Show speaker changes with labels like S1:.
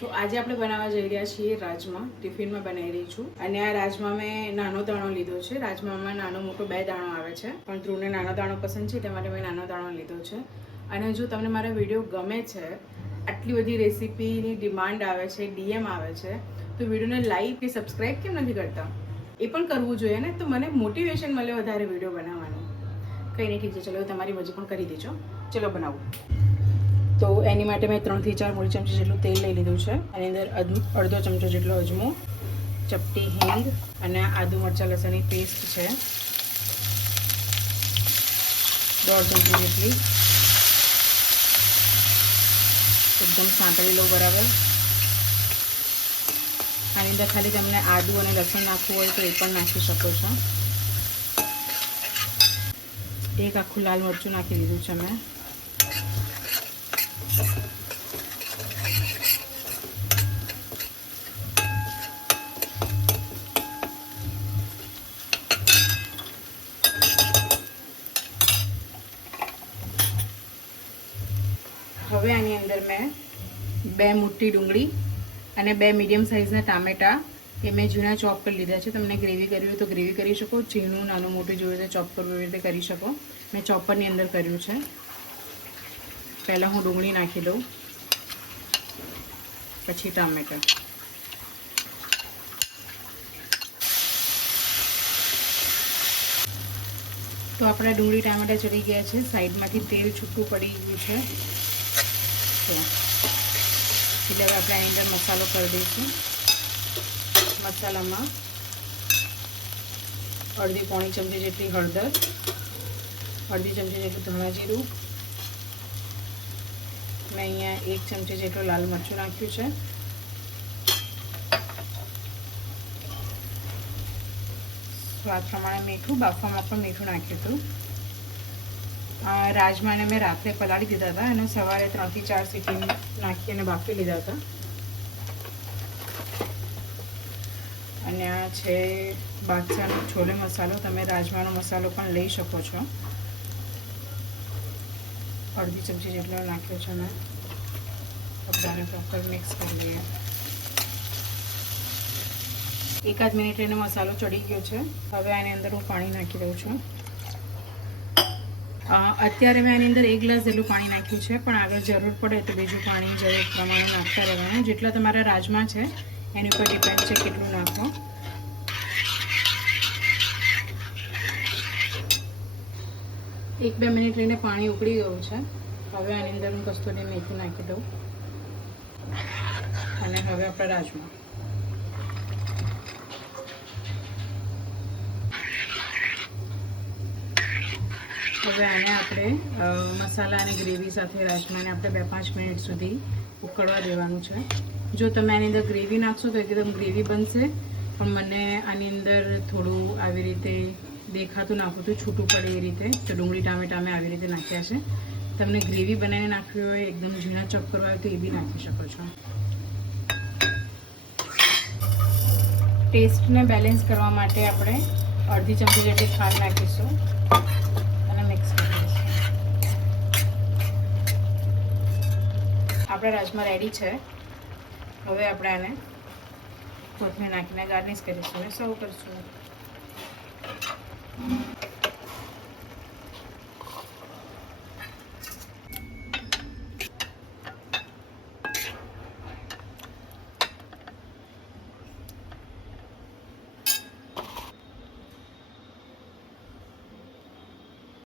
S1: તો આજે આપણે બનાવવા જઈ રહ્યા છીએ રાજમા. ટિફિનમાં બનાવી રહી છું. અને આ રાજમા મેં નાનો દાણો લીધો છે. રાજમામાં નાનો મોટો બે દાણો આવે છે. પણ ધ્રુવને નાનો દાણો પસંદ છે, તે માટે મેં નાનો દાણો લીધો છે. અને જો તમને મારા વીડિયો ગમે છે, આટલી બધી રેસીપીની ડિમાન્ડ આવે છે, ડીએમ આવે છે, તો વિડીયોને લાઈક કે સબસ્ક્રાઈબ કેમ નથી કરતા? એ પણ કરવું જોઈએ ને, તો મને મોટિવેશન મળે વધારે વીડિયો બનાવવાનું. કંઈ નહીં, ઠીક છે. ચલો, તમારી મરજી પણ કરી દેજો. ચલો, બનાવું. તો એની માટે મેં ત્રણથી ચાર મોટી ચમચી જેટલું તેલ લઈ લીધું છે. એની અંદર અડધો ચમચો જેટલો અજમો, ચપટી હિંગ અને આદુ મરચાં લસણની પેસ્ટ છે. દોઢ ચમચી જેટલી. એકદમ સાંતળી લો બરાબર. આની અંદર ખાલી તમને આદુ અને લસણ નાખવું હોય તો એ પણ નાખી શકો છો. એક આખું લાલ મરચું નાખી દીધું છે મેં. હવે આની અંદર મેં બે મોટી ડુંગળી અને બે મીડિયમ સાઇઝના ટામેટાં એ મેં ઝીણા ચોપ કરી લીધા છે. તમને ગ્રેવી કરવી હોય તો ગ્રેવી કરી શકો. ઝીણું, નાનું, મોટું જોયું રીતે ચોપ કરવું એવી રીતે કરી શકો. મેં ચોપરની અંદર કર્યું છે. પહેલાં હું ડુંગળી નાખી દઉં. પછી ટામેટા તો આપણા ડુંગળી ટામેટા ચડી ગયા છે. સાઈડમાંથી તેલ છૂટું પડી ગયું છે. એટલે હવે આપણે આની અંદર મસાલો કરી દઈશું. મસાલામાં અડધી પોણી ચમચી જેટલી હળદર, અડધી ચમચી જેટલું ધાણા જીરું મેં અહીંયા એક ચમચી જેટલું લાલ મરચું નાખ્યું છે. સ્વાદ પ્રમાણે મીઠું, બાફવામાં પણ મીઠું નાખ્યું હતું. રાજમાને મેં રાત્રે પલાળી દીધા હતા અને સવારે ત્રણથી ચાર સીટી નાખી અને બાફી લીધા હતા. અને આ છે બાદશાહનો છોલે મસાલો. તમે રાજમાનો મસાલો પણ લઈ શકો છો. અડધી ચમચી જેટલો નાખ્યો છે મેં. બધાને પ્રોપર મિક્સ કરી લઈએ. એકાદ મિનિટ એનો મસાલો ચડી ગયો છે. હવે આની અંદર હું પાણી નાખી દઉં છું. અત્યારે મેં આની અંદર એક ગ્લાસ જેટલું પાણી નાખ્યું છે, પણ આગળ જરૂર પડે તો બીજું પાણી જરૂર પ્રમાણે નાખતા રહેવાનું. જેટલા તમારા રાજમાં છે, એની ઉપર ડિપેન્ડ છે કેટલું નાખો. એક બે મિનિટ લઈને પાણી ઉકળી ગયું છે. હવે આની અંદર હું કસ્તુરી મેથી નાખી દઉં. અને હવે આપણે રાજમા. હવે આને આપણે મસાલા અને ગ્રેવી સાથે રાજમાને આપણે બે પાંચ મિનિટ સુધી ઉકળવા દેવાનું છે. જો તમે આની અંદર ગ્રેવી નાખશો તો એકદમ ગ્રેવી બનશે. પણ મને આની અંદર થોડું આવી રીતે દેખાતું નાખવું છું, છૂટું પડે એ રીતે. તો ડુંગળી, ટામેટા મેં આવી રીતે નાખ્યા છે. તમને ગ્રેવી બનાવીને નાખવી હોય, એકદમ ઝીણા ચોપ કરવા હોય તો એ બી નાખી શકો છો. ટેસ્ટને બેલેન્સ કરવા માટે આપણે અડધી ચમચી જેટલી ખાંડ નાખીશું અને મિક્સ આપણા રાજમા રેડી છે. હવે આપણે આને કોથમીર નાખીને ગાર્નિશ કરીશું. અને સર્વ કરીશું. Thank you.